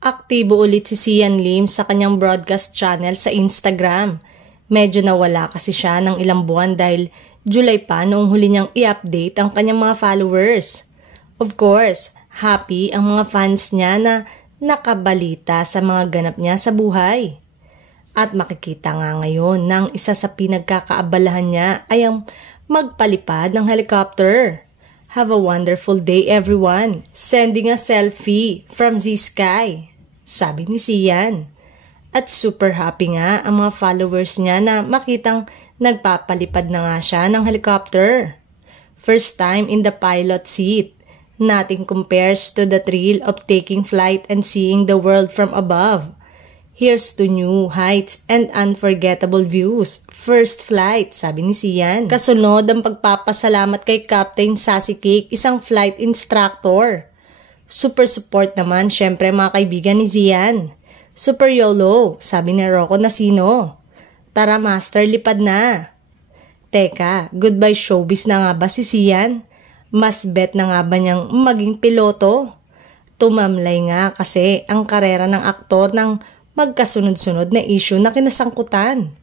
Aktibo ulit si Sian Lim sa kanyang broadcast channel sa Instagram. Medyo nawala kasi siya ng ilang buwan dahil July pa noong huli niyang i-update ang kanyang mga followers. Of course, happy ang mga fans niya na nakabalita sa mga ganap niya sa buhay. At makikita nga ngayon na ang isa sa pinagkakaabalahan niya ay ang magpalipad ng helicopter. Have a wonderful day everyone. Sending a selfie from the sky, sabi ni Sian. At super happy nga ang mga followers niya na makitang nagpapalipad na nga siya ng helicopter. First time in the pilot seat. Nothing compares to the thrill of taking flight and seeing the world from above. Here's to new heights and unforgettable views. First flight, sabi ni Sian. Kasunod ang pagpapasalamat kay Captain Sassy Cake, isang flight instructor. Super support naman, syempre mga kaibigan ni Sian. Super YOLO, sabi ni Rocco Nasino. Tara master, lipad na. Teka, goodbye showbiz na nga ba si Sian? Mas bet na nga ba niyang maging piloto? Tumamlay nga kasi ang karera ng aktor ng magkasunod-sunod na issue na kinasangkutan.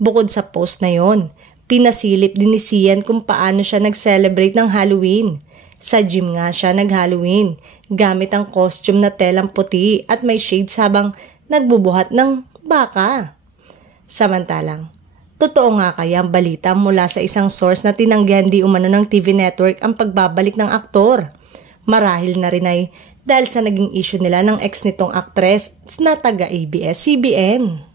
Bukod sa post na yon, pinasilip din ni Sian kung paano siya nag-celebrate ng Halloween. Sa gym nga siya nag-Halloween, gamit ang costume na telang puti at may shades habang nagbubuhat ng baka. Samantalang, totoo nga kaya ang balita mula sa isang source na tinanggihan di umano ng TV network ang pagbabalik ng aktor? Marahil na rin ay dahil sa naging issue nila ng ex nitong aktres na taga ABS-CBN.